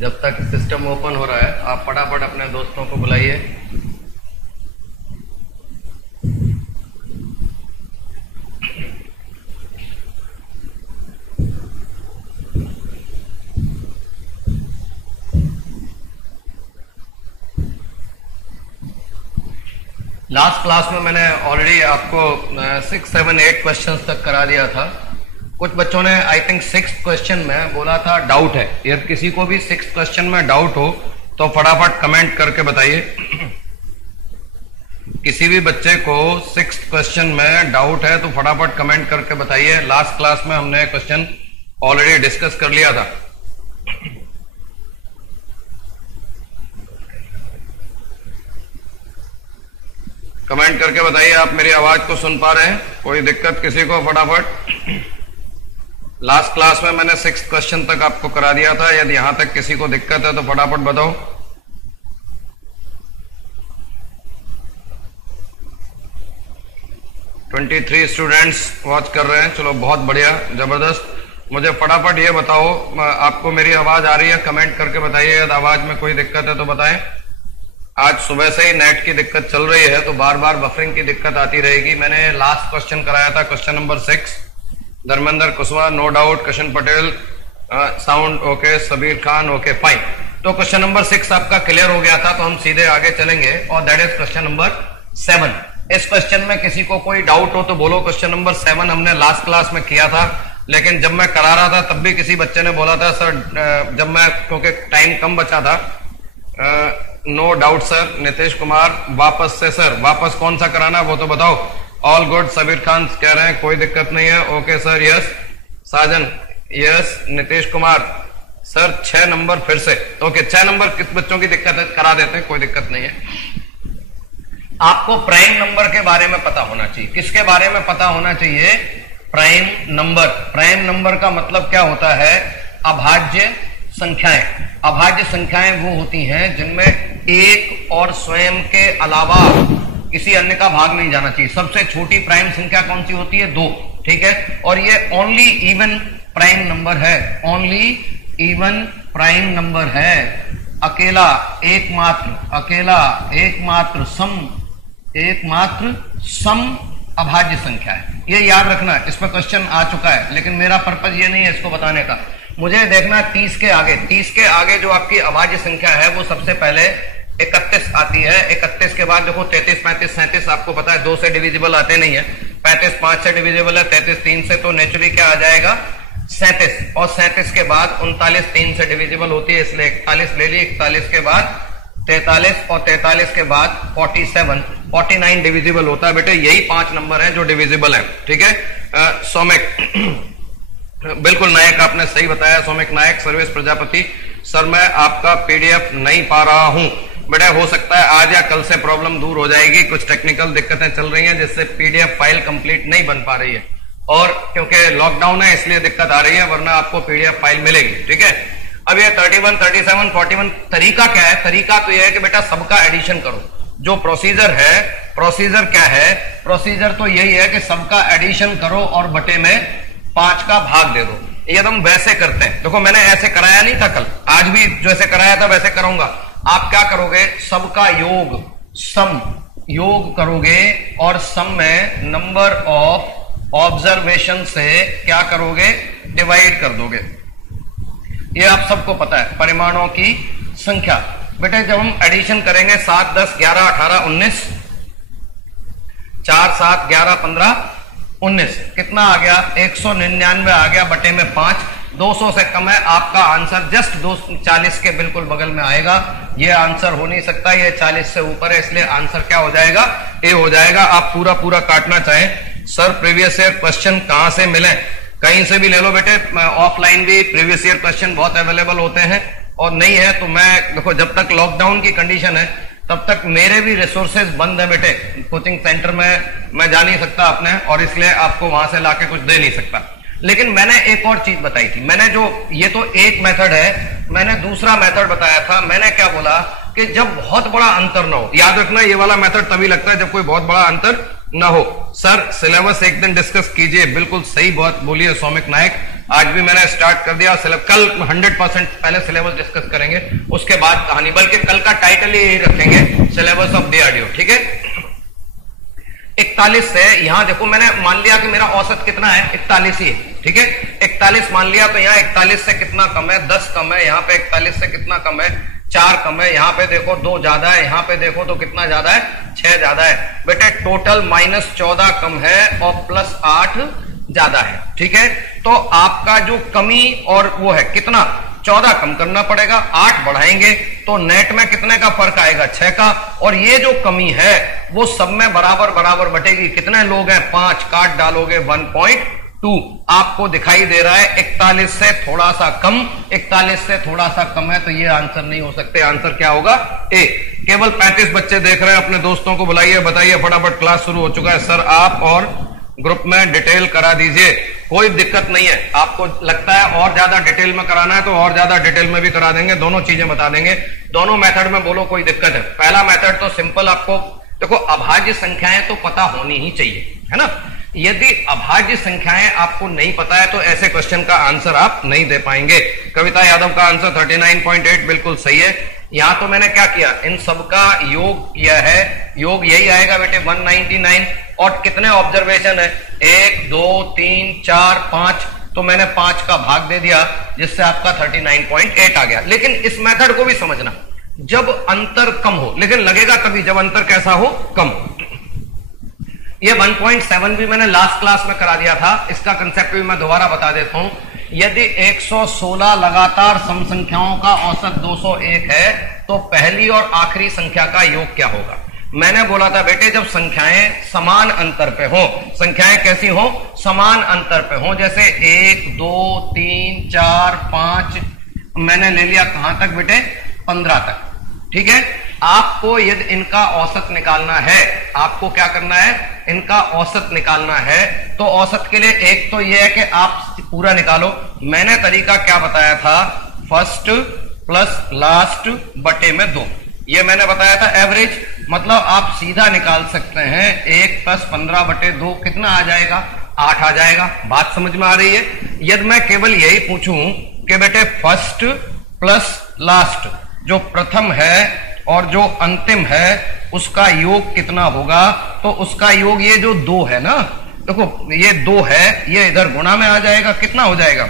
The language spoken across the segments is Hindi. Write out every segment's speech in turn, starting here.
जब तक सिस्टम ओपन हो रहा है आप फटाफट अपने दोस्तों को बुलाइए। लास्ट क्लास में मैंने ऑलरेडी आपको 6, 7, 8 क्वेश्चंस तक करा दिया था। कुछ बच्चों ने आई थिंक 6th क्वेश्चन में बोला था डाउट है। यदि किसी को भी 6th क्वेश्चन में डाउट हो तो फटाफट कमेंट करके बताइए। किसी भी बच्चे को 6th क्वेश्चन में डाउट है तो फटाफट कमेंट करके बताइए। लास्ट क्लास में हमने क्वेश्चन ऑलरेडी डिस्कस कर लिया था। कमेंट करके बताइए आप मेरी आवाज को सुन पा रहे हैं। कोई दिक्कत किसी को? फटाफट। लास्ट क्लास में मैंने 6th क्वेश्चन तक आपको करा दिया था। यदि यहां तक किसी को दिक्कत है तो फटाफट बताओ। ट्वेंटी 23 स्टूडेंट्स वॉच कर रहे हैं। चलो बहुत बढ़िया, जबरदस्त। मुझे फटाफट ये बताओ आपको मेरी आवाज आ रही है? कमेंट करके बताइए। यदि आवाज में कोई दिक्कत है तो बताएं। आज सुबह से ही नेट की दिक्कत चल रही है तो बार बार बफरिंग की दिक्कत आती रहेगी। मैंने लास्ट क्वेश्चन कराया था, question number 6। Dharmendra Kushwaha, no doubt. Krishna Patel, sound okay. Sabir Khan, okay fine. तो क्वेश्चन नंबर 6 आपका क्लियर हो गया था, तो हम सीधे आगे चलेंगे और दैट इज क्वेश्चन नंबर 7। इस क्वेश्चन में किसी को कोई डाउट हो तो बोलो। क्वेश्चन नंबर 7 हमने लास्ट क्लास में किया था, लेकिन जब मैं करा रहा था तब भी किसी बच्चे ने बोला था सर, जब मैं, क्योंकि टाइम कम बचा था, no doubt sir. Nitish Kumar वापस से सर, वापस कौन सा कराना वो तो बताओ। All good. सबीर खान कह रहे हैं कोई दिक्कत नहीं है, okay sir, yes. Sajan, yes. Nitish Kumar sir 6 number फिर से, ओके। 6 नंबर किस बच्चों की दिक्कत है? करा देते हैं, कोई दिक्कत नहीं है। आपको प्राइम नंबर के बारे में पता होना चाहिए। किसके बारे में पता होना चाहिए? Prime number. प्राइम नंबर का मतलब क्या होता है? अभाज्य संख्याएं। अभाज्य संख्याएं वो होती हैं जिनमें एक और स्वयं के अलावा किसी अन्य का भाग नहीं जाना चाहिए। सबसे छोटी प्राइम संख्या कौन सी होती है? 2, ठीक है। और ये ओनली इवन प्राइम नंबर है। ओनली इवन प्राइम नंबर है। अकेला, एकमात्र सम अभाज्य संख्या है। ये याद रखना, इस पर क्वेश्चन आ चुका है, लेकिन मेरा पर्पज ये नहीं है इसको बताने का। मुझे देखना 30 के आगे। 30 के आगे जो आपकी अभाज्य संख्या है वो सबसे पहले 31 आती है। 31 के बाद देखो 33, 35, 37 आपको पता है 2 से डिविजिबल आते नहीं है। 35 5 से डिविजिबल है, 33 3 से, तो नेचुरली क्या आ जाएगा? 37। और 37 के बाद 39 3 से डिविजिबल होती है, इसलिए 41 ले ली। 41 के बाद 43 और 43 के बाद 47, 49 डिविजिबल होता है। बेटे यही 5 नंबर है जो डिविजिबल है, ठीक है। सौमिक, बिल्कुल नायक, आपने सही बताया। सौमिक नायक, सर्वेश प्रजापति, सर मैं आपका पीडीएफ नहीं पा रहा हूं। बेटा हो सकता है आज या कल से प्रॉब्लम दूर हो जाएगी। कुछ टेक्निकल दिक्कतें चल रही हैं जिससे पीडीएफ फाइल कंप्लीट नहीं बन पा रही है, और क्योंकि लॉकडाउन है इसलिए दिक्कत आ रही है, वरना आपको पीडीएफ फाइल मिलेगी, ठीक है। अब ये 31, 37, 41 तरीका क्या है? तरीका तो यह है कि बेटा सबका एडिशन करो। जो प्रोसीजर है, प्रोसीजर क्या है? प्रोसीजर तो यही है कि सबका एडिशन करो और बटे में 5 का भाग दे दो। ये तुम वैसे करते हैं। देखो मैंने ऐसे कराया नहीं था कल, आज भी जैसे कराया था वैसे कराऊंगा। आप क्या करोगे? सबका योग, सम योग करोगे और सम में नंबर ऑफ ऑब्जर्वेशन से क्या करोगे? डिवाइड कर दोगे। ये आप सबको पता है, परिमाणों की संख्या। बेटे जब हम एडिशन करेंगे 7 10 11 18 19, 4 7 11 15 19, कितना आ गया? 199 आ गया बटे में 5। 200 से कम है आपका आंसर, जस्ट 240 के बिल्कुल बगल में आएगा। ये आंसर हो नहीं सकता, ये 40 से ऊपर है, इसलिए आंसर क्या हो जाएगा? ए हो जाएगा। आप पूरा पूरा काटना चाहें, सर प्रीवियस ईयर क्वेश्चन कहां से मिले? कहीं से भी ले लो बेटे, ऑफलाइन भी प्रीवियस ईयर क्वेश्चन बहुत अवेलेबल होते हैं, और नहीं है तो मैं, देखो जब तक लॉकडाउन की कंडीशन है तब तक मेरे भी रिसोर्सेज बंद है बेटे। कोचिंग सेंटर में मैं जा नहीं सकता अपने, और इसलिए आपको वहां से लाके कुछ दे नहीं सकता। लेकिन मैंने एक और चीज बताई थी। मैंने जो, ये तो एक मेथड है, मैंने दूसरा मेथड बताया था। मैंने क्या बोला कि जब बहुत बड़ा अंतर ना हो, याद रखना ये वाला मेथड तभी लगता है जब कोई बहुत बड़ा अंतर ना हो। सर सिलेबस एक दिन डिस्कस कीजिए, बिल्कुल सही बात बोलिए सौमिक नायक। आज भी मैंने स्टार्ट कर दिया। कल 100% पहले सिलेबस डिस्कस करेंगे, उसके बाद कहानी, बल्कि कल का टाइटल ही रखेंगे, सिलेबस ऑफ डीआरडीओ। ठीक है, 41 से यहां देखो, मैंने मान लिया कि मेरा औसत कितना है, 41 ही है। ठीक है, 41 मान लिया, तो यहाँ 41 से कितना कम है, 10 कम है, यहाँ पे 41 से कितना कम है, 4 कम है, यहाँ पे देखो 2 ज्यादा है, यहाँ पे देखो तो कितना ज्यादा है, 6 ज्यादा है। बेटे टोटल -14 कम है और +8 ज्यादा है। ठीक है, तो आपका जो कमी और वो है कितना, 14 कम करना पड़ेगा, 8 बढ़ाएंगे तो नेट में कितने का फर्क आएगा, 6 का। और ये जो कमी है वो सब में बराबर बराबर बटेगी। कितने लोग हैं, 5, काट डालोगे 1.2। आपको दिखाई दे रहा है 41 से थोड़ा सा कम, 41 से थोड़ा सा कम है, तो ये आंसर नहीं हो सकते। आंसर क्या होगा, ए। केवल 35 बच्चे देख रहे हैं, अपने दोस्तों को बुलाइए, बताइए फटाफट, क्लास शुरू हो चुका है। सर आप और ग्रुप में डिटेल करा दीजिए, कोई दिक्कत नहीं है। आपको लगता है और ज्यादा डिटेल में कराना है तो और ज्यादा डिटेल में भी करा देंगे, दोनों चीजें बता देंगे। दोनों मेथड में बोलो कोई दिक्कत है। पहला मेथड तो सिंपल, आपको देखो अभाज्य संख्याएं तो पता होनी ही चाहिए, है ना। यदि अभाज्य संख्याएं आपको नहीं पता है तो ऐसे क्वेश्चन का आंसर आप नहीं दे पाएंगे। कविता यादव का आंसर 39.8 बिल्कुल सही है। यहां तो मैंने क्या किया, इन सबका योग किया है, योग यही आएगा बेटे 199। और कितने ऑब्जर्वेशन है, 1 2 3 4 5, तो मैंने 5 का भाग दे दिया, जिससे आपका 39.8 आ गया। लेकिन इस मेथड को भी समझना, जब अंतर कम हो, लेकिन लगेगा तभी जब अंतर कैसा हो, कम हो। ये 1.7 भी मैंने लास्ट क्लास में करा दिया था, इसका कंसेप्ट भी मैं दोबारा बता देता हूं। यदि 116 लगातार सम संख्याओं का औसत 201 है तो पहली और आखिरी संख्या का योग क्या होगा। मैंने बोला था बेटे जब संख्याएं समान अंतर पे हो, संख्याएं कैसी हो, समान अंतर पे हो, जैसे 1 2 3 4 5, मैंने ले लिया कहां तक बेटे, 15 तक। ठीक है, आपको यदि इनका औसत निकालना है, आपको क्या करना है, इनका औसत निकालना है, तो औसत के लिए एक तो यह है कि आप पूरा निकालो। मैंने तरीका क्या बताया था, फर्स्ट प्लस लास्ट बटे में 2, ये मैंने बताया था एवरेज। मतलब आप सीधा निकाल सकते हैं, 1 + 15 बटे 2 कितना आ जाएगा, 8 आ जाएगा। बात समझ में आ रही है। यदि मैं केवल यही पूछूं कि बेटे फर्स्ट प्लस लास्ट, जो प्रथम है और जो अंतिम है, उसका योग कितना होगा, तो उसका योग ये जो 2 है ना, देखो ये 2 है, ये इधर गुणा में आ जाएगा, कितना हो जाएगा,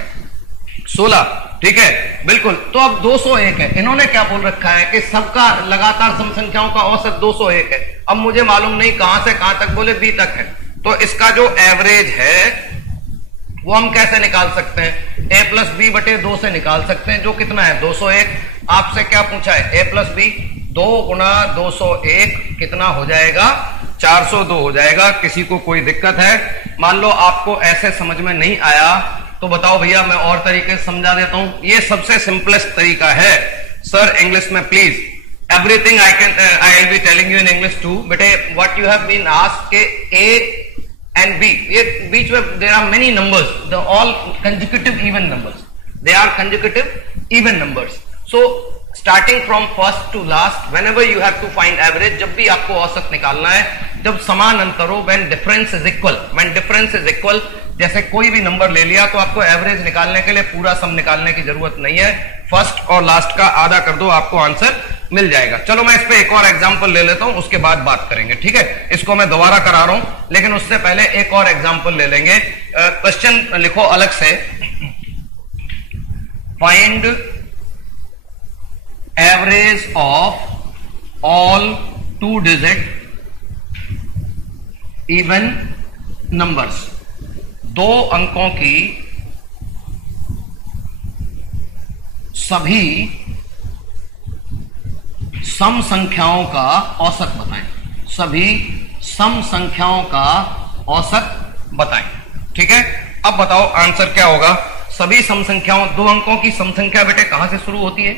16। ठीक है, बिल्कुल। तो अब 201 है, इन्होंने क्या बोल रखा है कि सबका लगातार सम संख्याओं का औसत 201 है। अब मुझे मालूम नहीं कहां से कहां तक बोले, बी तक है, तो इसका जो एवरेज है वो हम कैसे निकाल सकते हैं, a + b बटे 2 से निकाल सकते हैं, जो कितना है, 201। आपसे क्या पूछा है, a + b, 2 × 201 कितना हो जाएगा, 402 हो जाएगा। किसी को कोई दिक्कत है, मान लो आपको ऐसे समझ में नहीं आया तो बताओ भैया, मैं और तरीके से समझा देता हूं। ये सबसे सिंपलेस्ट तरीका है। सर इंग्लिश में please, everything I will be telling you in English too. बेटे what you have been asked के a and b, ये बीच में there are many numbers, the all consecutive even numbers, they are consecutive even numbers. So starting from first to last, whenever you have to find average, जब भी आपको औसत निकालना है, जब समान अंतर हो, when difference is equal, जैसे कोई भी नंबर ले लिया तो आपको एवरेज निकालने के लिए पूरा सम निकालने की जरूरत नहीं है, फर्स्ट और लास्ट का आधा कर दो, आपको आंसर मिल जाएगा। चलो मैं इस पे एक और एग्जांपल ले लेता हूं, उसके बाद बात करेंगे। ठीक है, इसको मैं दोबारा करा रहा हूं, लेकिन उससे पहले एक और एग्जांपल ले लेंगे। क्वेश्चन लिखो अलग से, find average of all 2 digit even numbers, 2 अंकों की सभी सम संख्याओं का औसत बताएं, सभी सम संख्याओं का औसत बताएं। ठीक है, अब बताओ आंसर क्या होगा। सभी सम संख्याओं, 2 अंकों की सम संख्या बेटे कहां से शुरू होती है,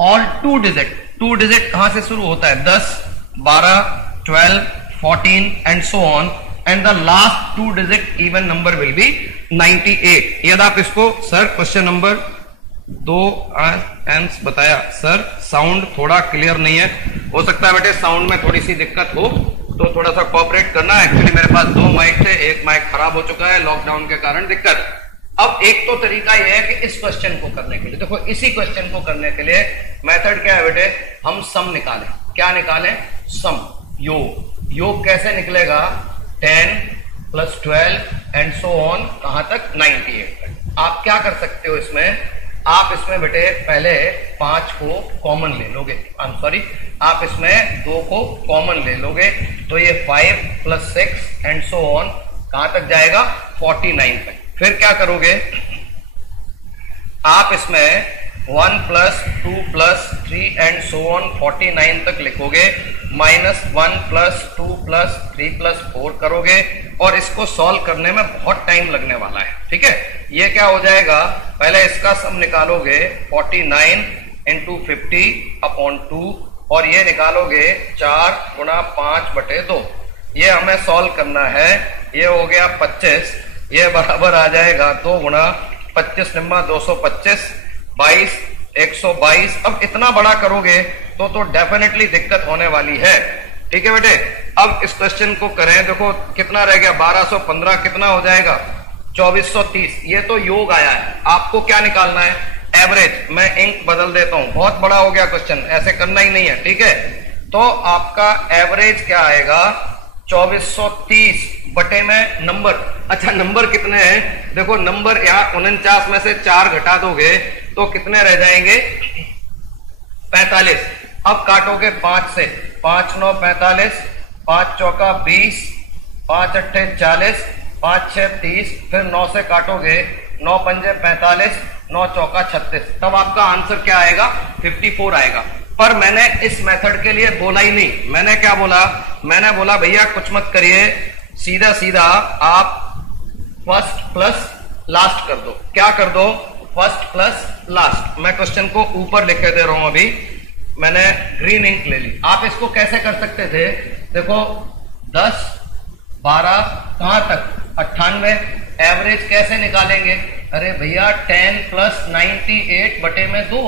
ऑल 2 डिजिट कहां से शुरू होता है, 10 12 12 14 and so on, and the last 2 digit even number will B 98। यदि आप इसको, सर क्वेश्चन नंबर 2 आंसर बताया, सर साउंड थोड़ा क्लियर नहीं है, हो सकता है बेटे साउंड में थोड़ी सी दिक्कत हो, तो थोड़ा सा कोऑपरेट करना। एक्चुअली मेरे पास 2 माइक थे, एक माइक खराब हो चुका है लॉकडाउन के कारण, दिक्कत। अब एक तो तरीका यह है कि इस क्वेश्चन को करने के लिए, देखो इसी क्वेश्चन को करने के लिए मेथड क्या है बेटे, हम सम निकालें। क्या निकालें? सम, योग। योग कैसे निकलेगा? 10 + 12 एंड सो ऑन, कहां तक? 98 तक। आप क्या कर सकते हो इसमें, आप इसमें बेटे पहले 5 को कॉमन ले लोगे, सॉरी, आप इसमें 2 को कॉमन ले लोगे, तो ये 5 + 6 एंड सो ऑन कहां तक जाएगा? 49 तक। फिर क्या करोगे, आप इसमें 1 + 2 + 3 एंड सो ऑन 49 तक लिखोगे, -1 + 2 + 3 + 4 करोगे, और इसको सॉल्व करने में बहुत टाइम लगने वाला है। ठीक है, ये क्या हो जाएगा, पहले इसका सम निकालोगे 49 × 50/2, और ये निकालोगे 4 × 5/2। ये हमें सॉल्व करना है। ये हो गया 25, ये बराबर आ जाएगा 2 × 25 × 225, 22, 122। अब इतना बड़ा करोगे तो डेफिनेटली दिक्कत होने वाली है। ठीक है बेटे, अब इस क्वेश्चन को करें। देखो कितना रह गया, 1215, कितना हो जाएगा? 2430। ये तो योग आया है, आपको क्या निकालना है? एवरेज। मैं इंक बदल देता हूं, बहुत बड़ा हो गया क्वेश्चन, ऐसे करना ही नहीं है। ठीक है, तो आपका एवरेज क्या आएगा? 2430 बटे में नंबर। अच्छा, नंबर कितने हैं? देखो नंबर यहाँ 49 में से 4 घटा दोगे तो कितने रह जाएंगे? 45। अब काटोगे 5 से, 5 9 45, 5 चौका 20, 5 अट्ठे 40, 5 6 30, फिर 9 से काटोगे, 9 पंजे 45, 9 चौका 36। तब आपका आंसर क्या आएगा? 54 आएगा। पर मैंने इस मेथड के लिए बोला ही नहीं। मैंने क्या बोला? मैंने बोला भैया कुछ मत करिए, सीधा सीधा आप फर्स्ट प्लस लास्ट कर दो। क्या कर दो? First plus last. मैं क्वेश्चन को ऊपर लिख के दे रहा हूं, अभी मैंने ग्रीन इंक ले ली। आप इसको कैसे कर सकते थे? देखो 10 12 कहां तक? 98। एवरेज कैसे निकालेंगे? अरे भैया 10 + 98 बटे में 2,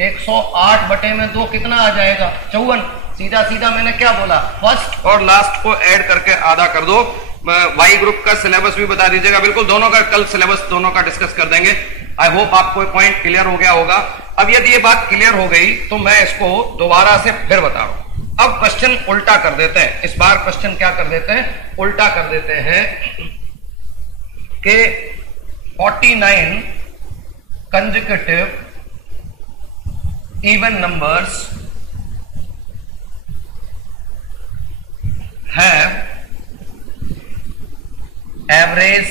108 बटे में 2 कितना आ जाएगा? 54। सीधा सीधा मैंने क्या बोला? फर्स्ट और लास्ट को ऐड करके आधा कर दो। वाई ग्रुप का सिलेबस भी बता दीजिएगा, बिल्कुल दोनों का कल सिलेबस दोनों का डिस्कस कर देंगे। आई होप आपको पॉइंट क्लियर हो गया होगा। अब यदि ये बात क्लियर हो गई तो मैं इसको दोबारा से फिर बता रहा हूं। अब क्वेश्चन उल्टा कर देते हैं। इस बार क्वेश्चन क्या कर देते हैं? उल्टा कर देते हैं कि 49 consecutive even numbers have average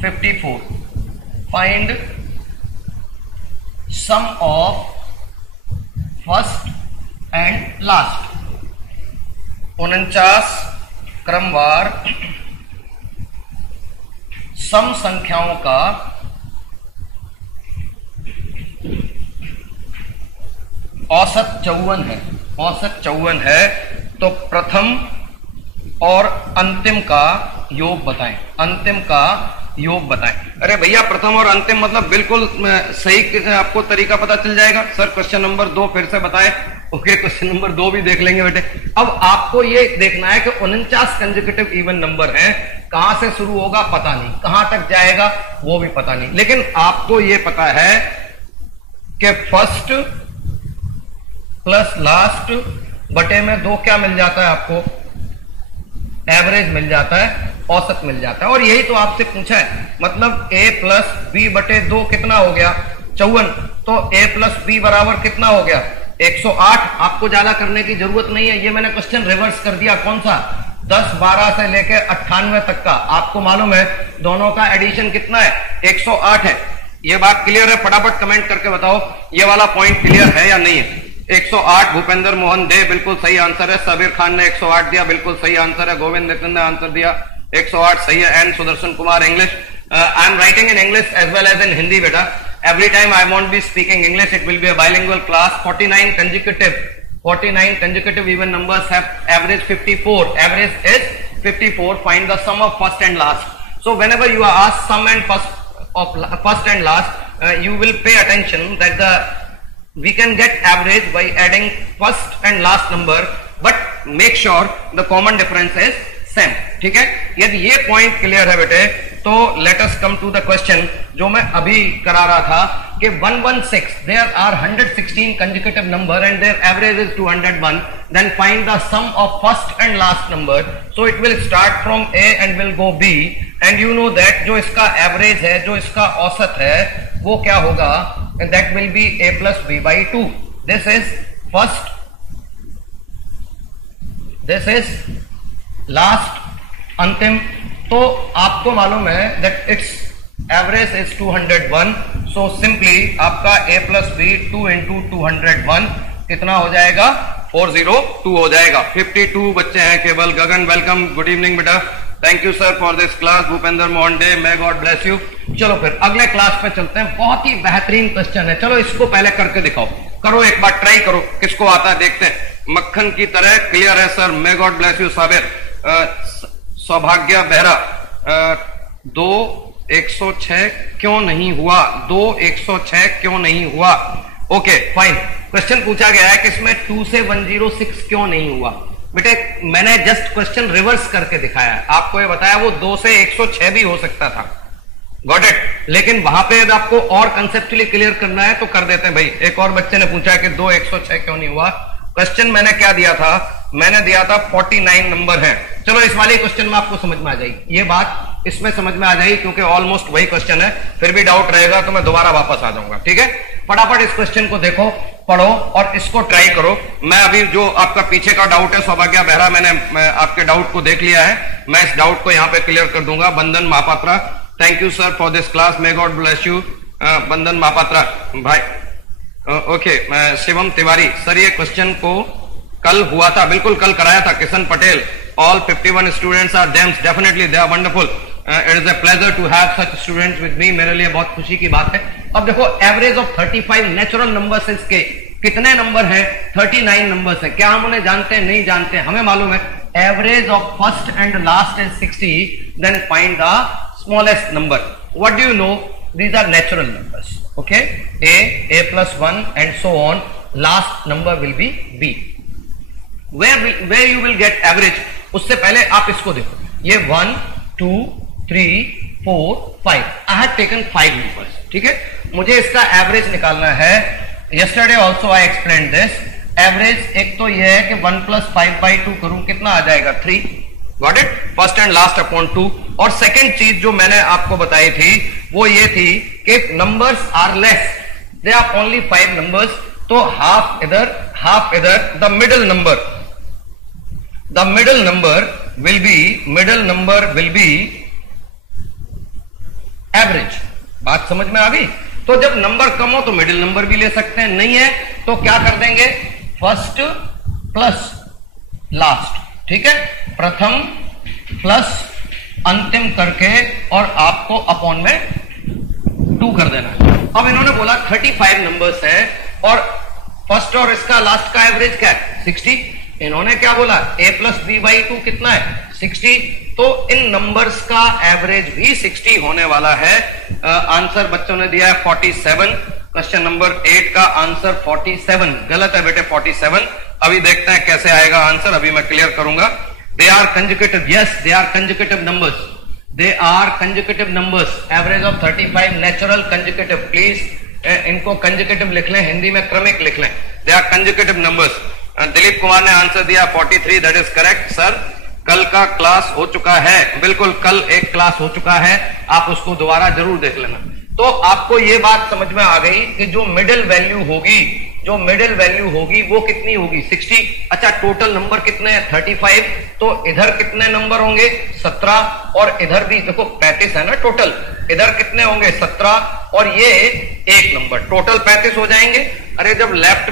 54. Find sum of first and last. 49 क्रमवार सम संख्याओं का औसत 54 है। औसत 54 है, तो प्रथम और अंतिम का योग बताएं। अंतिम का योग बताएं। अरे भैया प्रथम और अंतिम मतलब बिल्कुल सही आपको तरीका पता चल जाएगा। सर क्वेश्चन नंबर 2 फिर से बताएं। ओके, क्वेश्चन नंबर 2 भी देख लेंगे बेटे। अब आपको ये देखना है कि 49 कंसेक्यूटिव इवन नंबर हैं, कहां से शुरू होगा पता नहीं, कहां तक जाएगा वो भी पता नहीं, लेकिन आपको ये पता है कि फर्स्ट प्लस लास्ट बटे में 2 क्या मिल जाता है आपको? एवरेज मिल जाता है, औसत मिल जाता है। और यही तो आपसे पूछा है, मतलब a + b बटे 2 कितना हो गया? 54। तो a + b बराबर कितना हो गया? 108। आपको ज्यादा करने की जरूरत नहीं है, ये मैंने क्वेश्चन रिवर्स कर दिया। कौन सा? 10 12 से लेकर 98 तक का। आपको मालूम है दोनों का एडिशन कितना है? 108 है। ये बात क्लियर है? फटाफट कमेंट करके बताओ ये वाला पॉइंट क्लियर है या नहीं है। 108 भूपेंद्र मोहन दे बिल्कुल सही आंसर है। सबीर खान ने 108 दिया, बिल्कुल सही आंसर है। गोविंद नितिन ने आंसर दिया, 108 सही है। And Sudarshan Kumar English, I am writing in English as well as in Hindi बेटा। Every time I want be speaking English, it will be a bilingual class. 49 consecutive even numbers have average 54. Average is 54. Find the sum of first and last. So whenever you are asked sum and first and last, you will pay attention that we can get average by adding first and last number, but make sure the common difference is same. ठीक है, यदि ये पॉइंट क्लियर है बेटे तो let us come to the question जो मैं अभी करा रहा था कि 116 there are 116 consecutive number and their average is 201, then find the sum of first and last number. So it will start from A and will go B, and you know that जो इसका एवरेज है, जो इसका औसत है, वो क्या होगा, and that will be a plus b by 2. This is first, this is last, अंतिम. तो आपको मालूम है that it's average is 201. So simply आपका a plus b 2 into 201 कितना हो जाएगा, 402 हो जाएगा. 52 बच्चे हैं केवल. गगन वेलकम, गुड इवनिंग बेटा. Thank you sir for this class. Bhupendra Mohan day, may God bless you. चलो फिर अगले क्लास पे चलते हैं. बहुत ही बेहतरीन क्वेश्चन है. चलो इसको पहले करके दिखाओ, करो एक बार, ट्राई करो, किसको आता है देखते हैं. मक्खन की तरह क्लियर है sir. May God bless you Sabir. सौभाग्य बेहरा, 2 106 क्यों नहीं हुआ, 2 106 क्यों नहीं हुआ. Okay fine. क्वेश्चन पूछा गया है कि इसमें 2 से 106 क्यों नहीं हुआ. बेटे मैंने जस्ट क्वेश्चन रिवर्स करके दिखाया है. आपको ये बताया वो 2 से 106 भी हो सकता था. Got it. लेकिन वहां पे यदि आपको और कंसेप्चुअली क्लियर करना है तो कर देते हैं भाई. एक और बच्चे ने पूछा है कि 2 106 क्यों नहीं हुआ. क्वेश्चन मैंने क्या दिया था, मैंने दिया था 49 नंबर है. चलो इस वाले क्वेश्चन में आपको समझ में आ जाएगी ये बात, इसमें समझ में आ जाएगी क्योंकि ऑलमोस्ट वही क्वेश्चन है. फिर भी डाउट रहेगा तो मैं दोबारा वापस आ जाऊंगा. ठीक है, फटाफट इस क्वेश्चन को देखो, पढ़ो और इसको ट्राई करो. मैं अभी जो आपका पीछे का डाउट है सौभाग्य बेहरा, मैं आपके डाउट को देख लिया है. मैं इस डाउट को यहां पे क्लियर कर दूंगा. Bandhan Mahapatra, thank you sir for this class. May God bless you. Bandhan Mahapatra भाई. ओके. शिवम तिवारी सर, ये क्वेश्चन को कल हुआ था, बिल्कुल कल कराया था. Kishan Patel, all 51 students are gems, definitely they are wonderful. It is a pleasure to have such students with me. मेरे लिए बहुत खुशी की बात है. अब देखो एवरेज ऑफ 35 नेचुरल नंबर्स के कितने नंबर हैं, 39 नंबर्स हैं. क्या हम उन्हें जानते हैं, नहीं जानते. हमें मालूम है average of first and last is 60, then find the smallest number. What do you know, these are natural numbers. Okay, a plus 1 and so on. Last number will be b. Where you will get average. उससे पहले आप इसको देखो, ये 1 2 3 4 5. I have taken 5 numbers. ठीक है, मुझे इसका एवरेज निकालना है. Yesterday also I explained this. Average एक तो ये है कि 1 plus 5 by 2 करूं, कितना आ जाएगा, 3. Got it? First and last upon 2. और सेकेंड चीज जो मैंने आपको बताई थी वो ये थी कि numbers are less, they are only 5 numbers. तो हाफ इधर हाफ इधर. The middle number will be average. बात समझ में आ गई. तो जब नंबर कम हो तो मिडिल नंबर भी ले सकते हैं, नहीं है तो क्या कर देंगे, फर्स्ट प्लस लास्ट. ठीक है, प्रथम प्लस अंतिम करके और आपको अपॉन में 2 कर देना. अब इन्होंने बोला 35 नंबर्स हैं और फर्स्ट और इसका लास्ट का एवरेज क्या है, 60. इन्होंने क्या बोला, a plus b by 2 कितना है, 60. तो इन नंबर्स का एवरेज भी 60 होने वाला है. आंसर बच्चों ने दिया है 47. क्वेश्चन नंबर 8 का आंसर 47 गलत है बेटे, 47. अभी देखते हैं कैसे आएगा आंसर, अभी मैं क्लियर करूंगा. They are consecutive, yes they are consecutive numbers, they are consecutive numbers. Average of 35 natural consecutive. Please इनको कंसेक्यूटिव लिख लें, हिंदी में क्रमिक लिख लें. They are consecutive numbers. Dilip Kumar ने आंसर दिया 43. That is correct sir. कल का क्लास हो चुका है, बिल्कुल कल एक क्लास हो चुका है, आप उसको दोबारा जरूर देख लेना. तो आपको ये बात समझ में आ गई कि जो मिडिल वैल्यू होगी वो कितनी होगी, 60. अच्छा, टोटल नंबर कितने हैं, 35. तो इधर कितने नंबर होंगे, 17. और इधर भी देखो 35 है ना टोटल, इधर कितने होंगे, 17. और ये एक नंबर, टोटल 35 हो जाएंगे. अरे जब लेफ्ट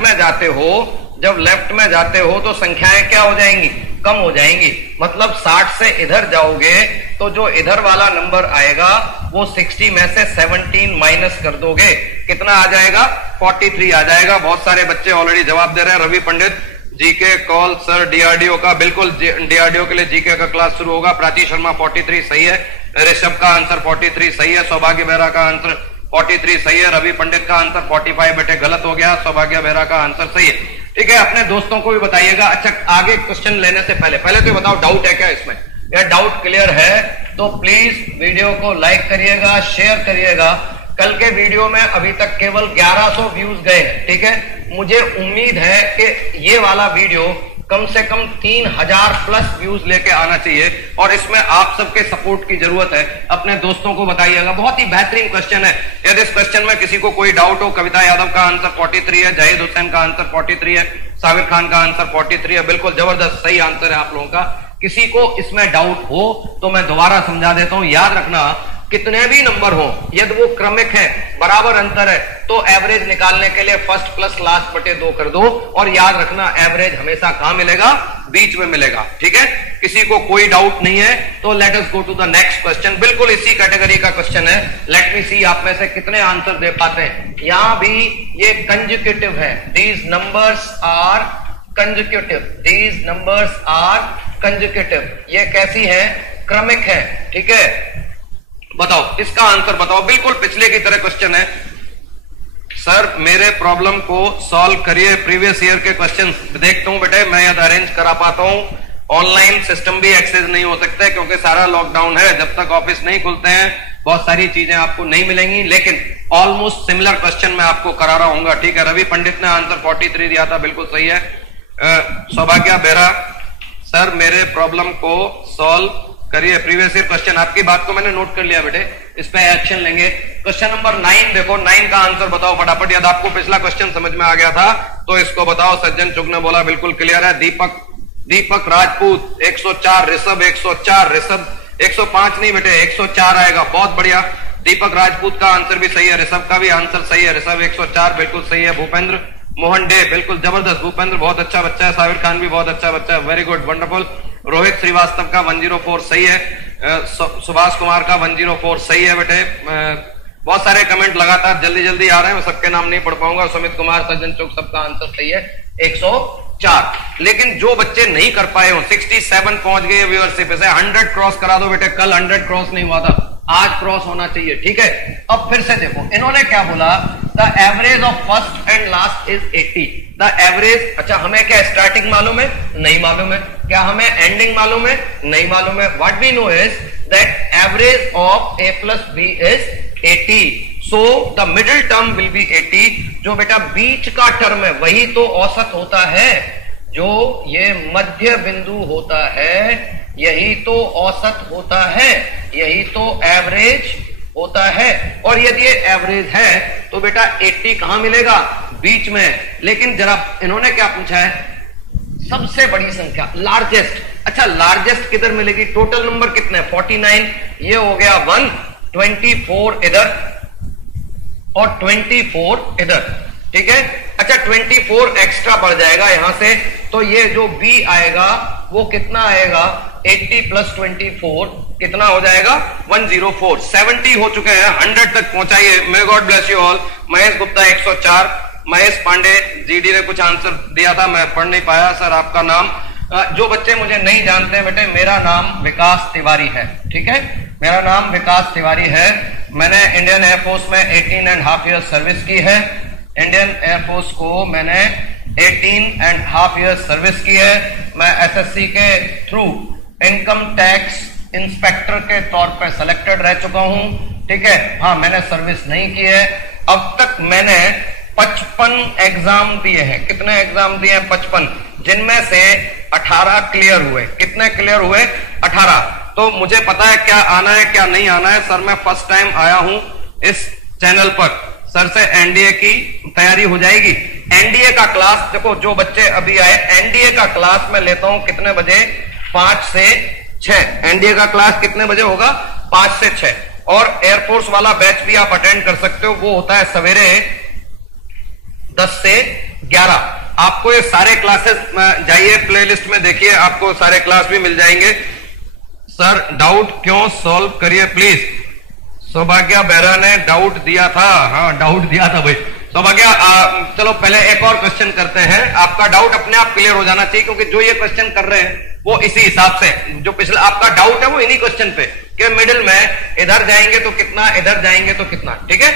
में जाते हो तो संख्याएं क्या हो जाएंगी, कम हो जाएंगी. मतलब 60 से इधर जाओगे तो जो इधर वाला नंबर आएगा वो 60 में से 17 माइनस कर दोगे, कितना आ जाएगा, 43 आ जाएगा. बहुत सारे बच्चे ऑलरेडी जवाब दे रहे हैं. रवि पंडित, जीके कॉल सर डीआरडीओ का, बिल्कुल डीआरडीओ के लिए जीके का क्लास शुरू होगा. प्राची शर्मा 43 सही है. ऋषभ का आंसर 43 सही है. सौभाग्य बेहरा का आंसर 43 सही है. रवि पंडित का आंसर 45 बेटे गलत हो गया. सौभाग्य बेहरा का आंसर सही है. ठीक है, अपने दोस्तों को भी बताइएगा. अच्छा, आगे क्वेश्चन लेने से पहले तो बताओ डाउट है क्या इसमें, या डाउट क्लियर है तो प्लीज वीडियो को लाइक करिएगा, शेयर करिएगा। कल के वीडियो में अभी तक केवल 1100 व्यूज गए, ठीक है। मुझे उम्मीद है कि ये वाला वीडियो कम से कम 3000 प्लस व्यूज लेके आना चाहिए और इसमें आप सबके सपोर्ट की जरूरत है। अपने दोस्तों को बताइएगा, बहुत ही बेहतरीन क्वेश्चन है। यदि इस क्वेश्चन में किसी को कोई डाउट हो, कविता यादव का आंसर 43 है, जाहिद हुसैन का आंसर 43 है, साबिर खान का आंसर 43 है, बिल्कुल जबरदस्त सही आंसर है आप लोगों का। किसी को इसमें डाउट हो तो मैं दोबारा समझा देता हूं। याद रखना, कितने भी नंबर हो, यदि वो क्रमिक है, बराबर अंतर है, तो एवरेज निकालने के लिए फर्स्ट प्लस लास्ट बटे 2 कर दो। और याद रखना, एवरेज हमेशा कहां मिलेगा? बीच में मिलेगा, ठीक है। किसी को कोई डाउट नहीं है तो let us go to the next question. बिल्कुल इसी कैटेगरी का क्वेश्चन है। लेट मी सी आप में से कितने आंसर दे पाते हैं। यहां भी ये कंजुकेटिव है, these numbers are consecutive, these numbers are consecutive. ये कैसी है? क्रमिक है, ठीक है। बताओ इसका आंसर बताओ। बिल्कुल पिछले की तरह क्वेश्चन है। सर मेरे प्रॉब्लम को सॉल्व करिए, प्रीवियस ईयर के क्वेश्चंस देखता हूं बेटे, मैं यदि अरेंज करा पाता हूं। ऑनलाइन सिस्टम भी एक्सेस नहीं हो सकता है क्योंकि सारा लॉकडाउन है। जब तक ऑफिस नहीं खुलते हैं बहुत सारी चीजें आपको नहीं मिलेंगी, लेकिन ऑलमोस्ट सिमिलर क्वेश्चन मैं आपको करा रहा हूंगा, ठीक है। रवि पंडित ने आंसर 43 दिया था, बिल्कुल सही है। सौभाग्य बेरा, सर मेरे प्रॉब्लम को सॉल्व करिए, प्रीवियस ईयर क्वेश्चन। आपकी बात को मैंने नोट कर लिया बेटे, इस पे एक्शन लेंगे। क्वेश्चन नंबर 9 देखो, 9 का आंसर बताओ फटाफट। यदि आपको पिछला क्वेश्चन समझ में आ गया था तो इसको बताओ। सज्जन चुग ने बोला बिल्कुल क्लियर है। दीपक राजपूत 104, ऋषभ 104, ऋषभ 105 नहीं बेटे 104 आएगा, बहुत बढ़िया। दीपक राजपूत का आंसर भी सही है, ऋषभ का भी आंसर सही है, ऋषभ 104 बिल्कुल सही है। भूपेंद्र मोहन डे बिल्कुल जबरदस्त, भूपेंद्र बहुत अच्छा बच्चा है। साबिर खान भी बहुत अच्छा बच्चा है, very good, wonderful. Rohit Srivastava का 104 सही है। सुभाष कुमार का 104 सही है बेटे। बहुत सारे कमेंट लगातार जल्दी जल्दी आ रहे हैं, मैं सबके नाम नहीं पढ़ पाऊंगा। सुमित कुमार, सज्जन चौक, सबका आंसर सही है 104। लेकिन जो बच्चे नहीं कर पाए हो, 67 पहुंच गए व्यूअरशिप से, 100 क्रॉस करा दो बेटे। कल 100 क्रॉस नहीं हुआ था, आज क्रॉस होना चाहिए, ठीक है। अब फिर से देखो इन्होंने क्या बोला, the average of first and last is 80। The average, अच्छा हमें क्या स्टार्टिंग मालूम है? नहीं मालूम है। क्या हमें एंडिंग मालूम है? नहीं मालूम है। What we know is that average of a plus B is 80, so the middle term will be 80। जो बेटा बीच का टर्म है वही तो औसत होता है, जो ये मध्य बिंदु होता है यही तो औसत होता है, यही तो एवरेज होता है। और यदि ये एवरेज है तो बेटा 80 कहां मिलेगा? बीच में। लेकिन जरा इन्होंने क्या पूछा है? सबसे बड़ी संख्या, लार्जेस्ट। अच्छा लार्जेस्ट किधर मिलेगी? टोटल नंबर कितने? 49, ये हो गया 1, 24 इधर और 24 इधर, ठीक है। अच्छा 24 एक्स्ट्रा बढ़ जाएगा यहां से, तो ये जो B आएगा वो कितना आएगा? 80 प्लस 24 कितना हो जाएगा? 104। 70 हो चुके हैं, 100 तक पहुंचाइए। May God bless you all. Mahesh Gupta 104, Mahesh Pandey जीडी ने कुछ आंसर दिया था, मैं पढ़ नहीं पाया सर आपका नाम। जो बच्चे मुझे नहीं जानते बेटे, मेरा नाम विकास तिवारी है, ठीक है। मेरा नाम विकास तिवारी है। मैंने इंडियन एयरफोर्स में 18.5 ईयर्स सर्विस की है। इंडियन एयरफोर्स को मैंने 18.5 ईयर्स सर्विस की है। मैं एसएससी के थ्रू इनकम टैक्स इंस्पेक्टर के तौर पर सिलेक्टेड रह चुका हूं, ठीक है। हाँ मैंने सर्विस नहीं की है। अब तक मैंने 55 एग्जाम दिए हैं। कितने एग्जाम दिए हैं? 55, जिनमें से 18 क्लियर हुए। कितने क्लियर हुए? 18। तो मुझे पता है क्या आना है क्या नहीं आना है। सर मैं फर्स्ट टाइम आया हूं इस चैनल पर, सर से एनडीए की तैयारी हो जाएगी। एनडीए का क्लास देखो, जो बच्चे अभी आए, एनडीए का क्लास मैं लेता हूं कितने बजे? 5 से 6। एनडीए का क्लास कितने बजे होगा? 5 से 6। और एयरफोर्स वाला बैच भी आप अटेंड कर सकते हो, वो होता है सवेरे 10 से 11। आपको ये सारे क्लासेस जाइए प्लेलिस्ट में देखिए, आपको सारे क्लास भी मिल जाएंगे। सर डाउट क्यों सॉल्व करिए प्लीज। सौभाग्य बेरा ने डाउट दिया था, हाँ डाउट दिया था भाई सौभाग्य। चलो पहले एक और क्वेश्चन करते हैं। आपका डाउट अपने आप क्लियर हो जाना चाहिए, क्योंकि जो ये क्वेश्चन कर रहे हैं वो इसी हिसाब से, जो पिछला आपका डाउट है वो इन्हीं क्वेश्चन पे, कि मिडिल में इधर जाएंगे तो कितना, इधर जाएंगे तो कितना, ठीक है।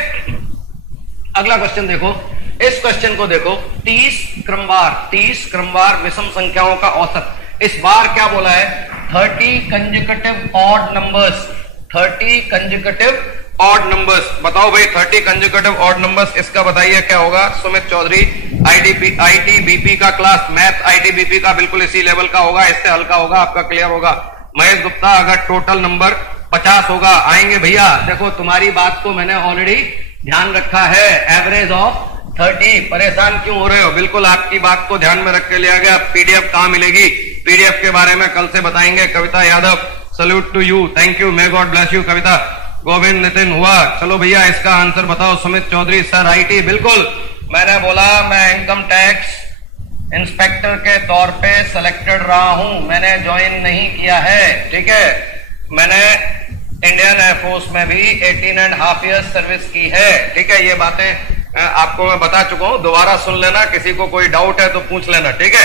अगला क्वेश्चन देखो, इस क्वेश्चन को देखो। 30 क्रमवार विषम संख्याओं का औसत। इस बार क्या बोला है? 30 consecutive odd numbers, 30 consecutive odd numbers. बताओ भाई 30 कंसेक्यूटिव ऑड नंबर्स, इसका बताइए क्या होगा। सुमित चौधरी, आईटीबीपी का क्लास, मैथ आईटीबीपी का बिल्कुल इसी लेवल का होगा, इससे हल्का होगा, आपका क्लियर होगा। महेश गुप्ता, अगर टोटल नंबर 50 होगा आएंगे भैया। देखो तुम्हारी बात को मैंने ऑलरेडी ध्यान रखा है, एवरेज ऑफ 30। परेशान क्यों हो रहे हो, बिल्कुल आपकी बात को ध्यान में रख के लिया गया। पीडीएफ कहां मिलेगी, पीडीएफ के बारे में कल से बताएंगे। Kavita Yadav, salute to you, thank you, may God bless you. Kavita, Govind Nitin हुआ। चलो भैया इसका आंसर बताओ। सुमित चौधरी, सर आईटी, बिल्कुल मैंने बोला मैं इनकम टैक्स इंस्पेक्टर के तौर पे सिलेक्टेड रहा हूं, मैंने ज्वाइन नहीं किया है, ठीक है। मैंने इंडियन एयरफोर्स में भी 18.5 ईयर्स सर्विस की है, ठीक है। ये बातें आपको मैं बता चुका हूं, दोबारा सुन लेना, किसी को कोई डाउट है तो पूछ लेना, ठीक है।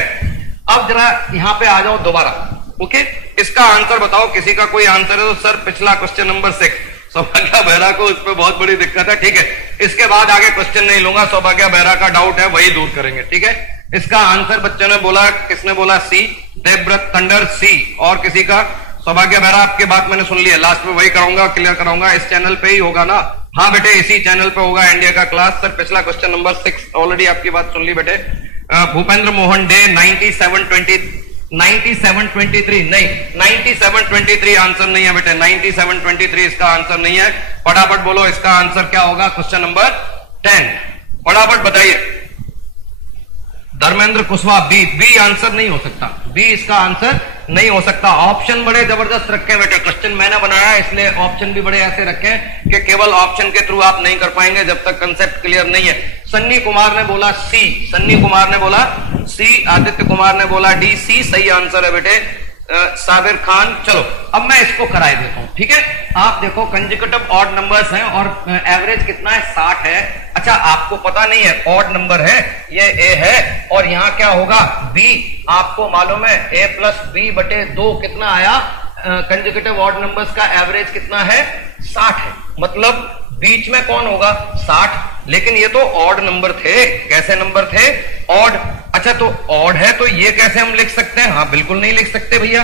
अब जरा यहां पे आ जाओ दोबारा, ओके। इसका आंसर बताओ, किसी का कोई आंसर है तो सर पिछला क्वेश्चन नंबर 6, सौभाग्य बेहरा को उस पर बहुत बड़ी दिक्कत है, ठीक है। इसके बाद आगे क्वेश्चन नहीं लूंगा, सौभाग्य बेहरा का डाउट है वही दूर करेंगे, ठीक है। इसका आंसर बच्चों ने बोला, किसने बोला सी, देवव्रत तंडर सी। और किसी का, सौभाग्य बेहरा आपकी बात मैंने सुन ली है, लास्ट में वही कराऊंगा, क्लियर कराऊंगा। इस चैनल पे ही होगा ना, हाँ बेटे इसी चैनल पे होगा इंडिया का क्लास। सर पिछला क्वेश्चन नंबर 6, ऑलरेडी आपकी बात सुन ली बेटे। भूपेंद्र मोहन डे 9723 नहीं, 9723 आंसर नहीं है बेटे, 9723 इसका आंसर नहीं है। फटाफट बोलो इसका आंसर क्या होगा, क्वेश्चन नंबर 10, फटाफट बताइए। धर्मेंद्र कुशवाहा, बी आंसर नहीं हो सकता, बी इसका आंसर नहीं हो सकता। ऑप्शन बड़े जबरदस्त रखे बेटे, क्वेश्चन मैंने बनाया इसलिए ऑप्शन भी बड़े ऐसे रखे कि केवल ऑप्शन के थ्रू आप नहीं कर पाएंगे जब तक कंसेप्ट क्लियर नहीं है। सन्नी कुमार ने बोला सी, सन्नी कुमार ने बोला सी, आदित्य कुमार ने बोला डी, सी सही आंसर है बेटे। साबिर खान, चलो अब मैं इसको कराए देता हूं, ठीक है। आप देखो कंसेक्यूटिव ऑड नंबर्स हैं और एवरेज कितना है, 60 है। अच्छा आपको पता नहीं है, ऑड नंबर है, ये ए है और यहां क्या होगा बी। आपको मालूम है ए प्लस बी बटे 2 कितना आया, कंसेक्यूटिव ऑड नंबर्स का एवरेज कितना है, 60 है। मतलब बीच में कौन होगा, 60। लेकिन ये तो ऑड नंबर थे, कैसे नंबर थे, ऑड। अच्छा तो ऑड है तो ये कैसे हम लिख सकते हैं, हाँ बिल्कुल नहीं लिख सकते भैया।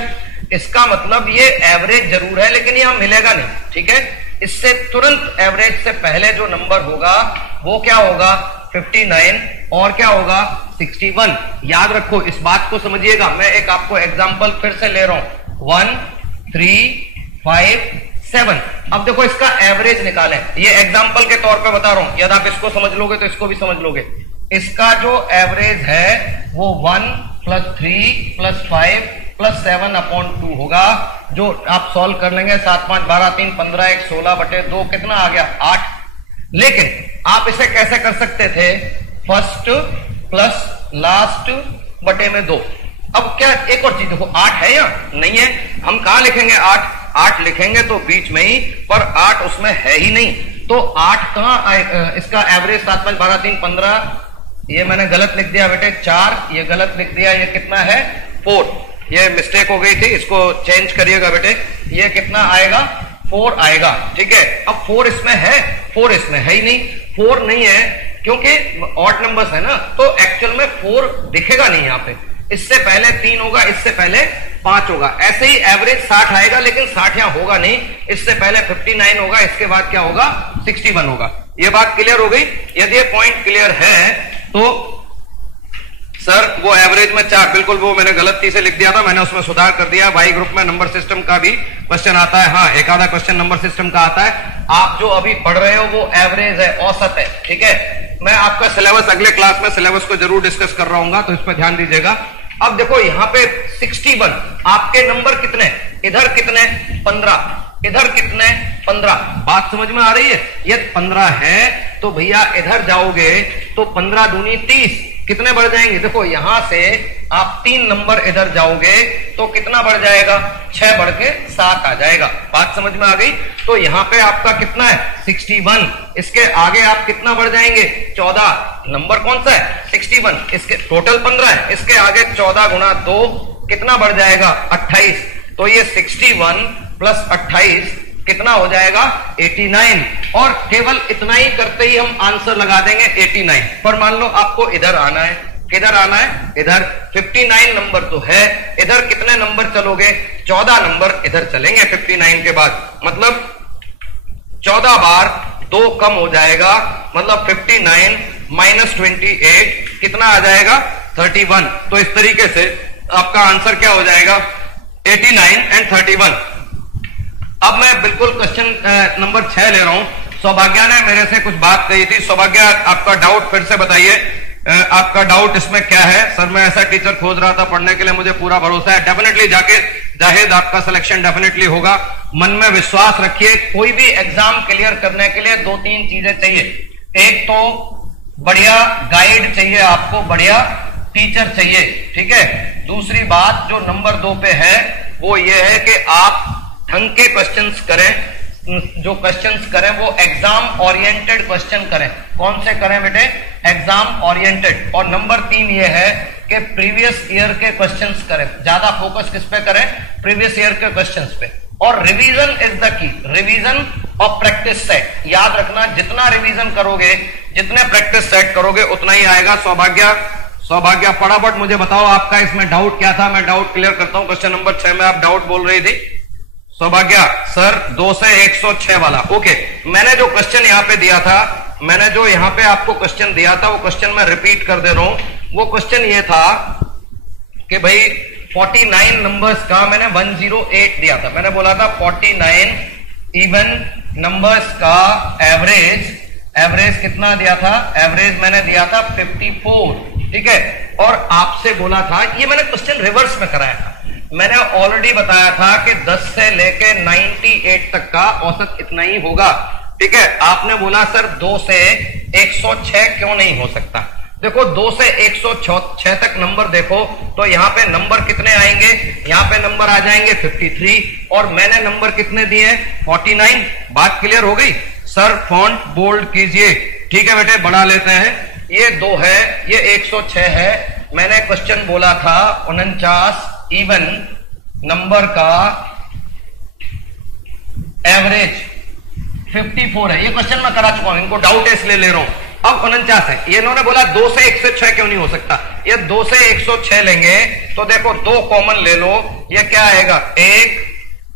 इसका मतलब ये एवरेज जरूर है लेकिन यहां मिलेगा नहीं, ठीक है। इससे तुरंत एवरेज से पहले जो नंबर होगा वो क्या होगा, 59 और क्या होगा 61। याद रखो, इस बात को समझिएगा। मैं एक आपको एग्जांपल फिर से ले रहा हूं, 1 3 5 7। अब देखो इसका एवरेज निकालें, ये एग्जांपल के तौर पे बता रहा हूं, यदि आप इसको समझ लोगे तो इसको भी समझ लोगे। इसका जो एवरेज है वो 1 + 3 + 5 + 7/2 होगा, जो आप सॉल्व कर लेंगे। 7 5 12 3 15 1 16 बटे 2 कितना आ गया, 8। लेकिन आप इसे कैसे कर सकते थे, फर्स्ट प्लस लास्ट बटे में 2। अब क्या एक और चीज देखो, 8 है या नहीं है, हम कहां लिखेंगे 8 लिखेंगे तो बीच में ही, पर 8 उसमें है ही नहीं, तो 8 कहां आए। इसका एवरेज 7 5 12 3 15, ये मैंने गलत लिख दिया बेटे 4, ये गलत लिख दिया, ये कितना है 4, ये मिस्टेक हो गई थी, इसको चेंज करिएगा बेटे। ये कितना आएगा, 4 आएगा, ठीक है। अब 4 इसमें है, 4 इसमें है ही नहीं, 4 नहीं है क्योंकि ऑड नंबर्स है ना, तो एक्चुअल में 4 दिखेगा नहीं यहाँ पे। इससे पहले 3 होगा, इससे पहले 5 होगा, ऐसे ही एवरेज 60 आएगा, लेकिन 60 यहां होगा नहीं। इससे पहले 59 होगा, इसके बाद क्या होगा 61 होगा। ये बात क्लियर हो गई। यदि ये पॉइंट क्लियर है तो सर वो एवरेज में 4, बिल्कुल वो मैंने गलती से लिख दिया था, मैंने उसमें सुधार कर दिया। वाई ग्रुप में नंबर सिस्टम का भी क्वेश्चन आता है, हाँ एक आधा क्वेश्चन नंबर सिस्टम का आता है। आप जो अभी पढ़ रहे हो वो एवरेज है, औसत है, ठीक है। मैं आपका सिलेबस अगले क्लास में सिलेबस को जरूर डिस्कस कर रहा हूँ, तो इस पर ध्यान दीजिएगा। अब देखो यहाँ पे 61, आपके नंबर कितने, इधर कितने 15, इधर कितने 15, बात समझ में आ रही है। ये 15 है तो भैया इधर जाओगे तो 15 दूनी 30, कितने बढ़ जाएंगे, देखो यहां से आप 3 नंबर इधर जाओगे तो कितना बढ़ जाएगा, 6 बढ़ के 7 आ जाएगा। बात समझ में आ गई। तो यहाँ पे आपका कितना है 61, इसके आगे आप कितना बढ़ जाएंगे 14, नंबर कौन सा है 61, इसके टोटल 15 है, इसके आगे 14 गुणा 2 कितना बढ़ जाएगा 28। तो ये 61 + 28 कितना हो जाएगा 89, और केवल इतना ही करते ही हम आंसर लगा देंगे 89। पर मान लो आपको इधर आना है, किधर आना है? इधर 59 नंबर तो है, इधर कितने नंबर चलोगे? 14 नंबर इधर चलेंगे 59 के बाद, मतलब 14 बार 2 कम हो जाएगा, मतलब 59 माइनस 28 कितना आ जाएगा? 31। तो इस तरीके से आपका आंसर क्या हो जाएगा? 89 एंड 31। अब मैं बिल्कुल क्वेश्चन नंबर 6 ले रहा हूं। सौभाग्या ने मेरे से कुछ बात कही थी। सौभाग्या, आपका डाउट फिर से बताइए, आपका डाउट इसमें क्या है? सर मैं ऐसा टीचर खोज रहा था पढ़ने के लिए, मुझे पूरा भरोसा है। डेफिनेटली जाके जाहिद आपका सिलेक्शन डेफिनेटली होगा, मन में विश्वास रखिए। कोई भी एग्जाम क्लियर करने के लिए 2-3 चीजें चाहिए। एक तो बढ़िया गाइड चाहिए आपको, बढ़िया टीचर चाहिए, ठीक है। दूसरी बात जो नंबर 2 पे है वो ये है कि आप ढंग के क्वेश्चंस करें, जो क्वेश्चंस करें वो एग्जाम ओरिएंटेड क्वेश्चन करें। कौन से करें बेटे? Exam oriented. और नंबर 3 ये है कि प्रीवियस ईयर के क्वेश्चंस करें, ज्यादा फोकस किस पे करें? प्रीवियस ईयर के क्वेश्चंस पे। और revision is the key, revision और प्रैक्टिस सेट। याद रखना, जितना रिवीजन करोगे, जितने प्रैक्टिस सेट करोगे, उतना ही आएगा। सौभाग्य फटाफट मुझे बताओ आपका इसमें डाउट क्या था, मैं डाउट क्लियर करता हूं। क्वेश्चन नंबर 6 में आप डाउट बोल रही थी सौभाग्य। सर 2 से 106 वाला, ओके। मैंने जो क्वेश्चन यहां पे दिया था, मैंने जो यहां पे आपको क्वेश्चन दिया था, वो क्वेश्चन मैं रिपीट कर दे रहा हूं। वो क्वेश्चन ये था कि भाई 49 नंबर्स का मैंने 108 दिया था। मैंने बोला था 49 इवन नंबर्स का एवरेज कितना दिया था? एवरेज मैंने दिया था 54, ठीक है। और आपसे बोला था, ये मैंने क्वेश्चन रिवर्स में कराया था। मैंने ऑलरेडी बताया था कि 10 से लेके 98 तक का औसत इतना ही होगा, ठीक है। आपने बोला सर 2 से 106 क्यों नहीं हो सकता? देखो 2 से 106 तक नंबर देखो तो यहां पे नंबर कितने आएंगे? यहां पे नंबर आ जाएंगे 53, और मैंने नंबर कितने दिए? 49। बात क्लियर हो गई? सर फॉन्ट बोल्ड कीजिए, ठीक है बेटे, बढ़ा लेते हैं। ये 2 है, ये 106 है। मैंने क्वेश्चन बोला था 49 इवन नंबर का एवरेज 54 है। ये क्वेश्चन मैं करा चुका हूं, इनको डाउट है इसलिए ले रहा हूं। अब 49 है, ये इन्होंने बोला 2 से 106 क्यों नहीं हो सकता? ये 2 से 106 लेंगे तो देखो 2 कॉमन ले लो, ये क्या आएगा? 1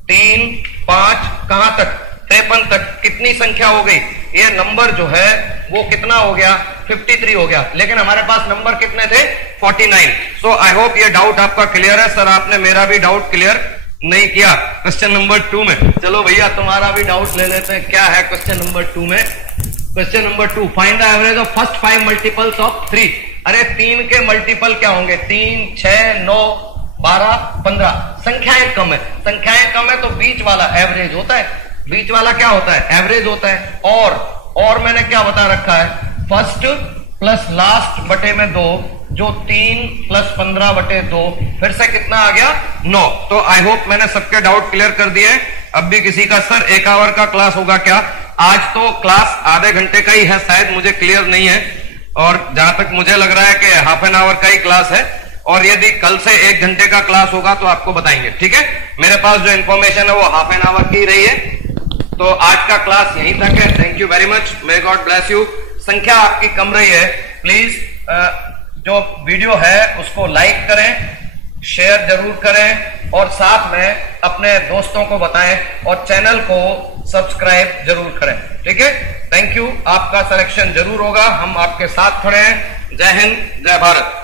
3 5 कहां तक? 53 तक। कितनी संख्या हो गई? ये नंबर जो है वो कितना हो गया? 53 हो गया। लेकिन हमारे पास नंबर कितने थे? 49। सो आई होप ये डाउट आपका क्लियर है। सर आपने मेरा भी डाउट क्लियर नहीं किया क्वेश्चन नंबर 2 में। चलो भैया तुम्हारा भी डाउट ले लेते हैं, क्या है क्वेश्चन नंबर 2 में? Question number 2, find the average of first 5 multiples of 3। अरे 3 के मल्टीपल क्या होंगे? 3 6 9 12 15। संख्याएं कम है, संख्याएं कम है तो बीच वाला एवरेज होता है। बीच वाला क्या होता है? एवरेज होता है। और मैंने क्या बता रखा है? फर्स्ट प्लस लास्ट बटे में 2, जो 3 प्लस 15 बटे 2, फिर से कितना आ गया? 9। तो आई होप मैंने सबके डाउट क्लियर कर दिए। अब भी किसी का सर 1 आवर का क्लास होगा क्या? आज तो क्लास आधे घंटे का ही है शायद, मुझे क्लियर नहीं है। और जहां तक मुझे लग रहा है कि हाफ एन आवर का ही क्लास है, और यदि कल से 1 घंटे का क्लास होगा तो आपको बताएंगे, ठीक है। मेरे पास जो इंफॉर्मेशन है वो हाफ एन आवर की रही है। तो आज का क्लास यहीं तक है। Thank you very much, may God bless you. संख्या आपकी कम रही है, प्लीज जो वीडियो है उसको लाइक करें, शेयर जरूर करें, और साथ में अपने दोस्तों को बताएं, और चैनल को सब्सक्राइब जरूर करें, ठीक है। थैंक यू, आपका सिलेक्शन जरूर होगा, हम आपके साथ खड़े हैं। जय हिंद, जय भारत।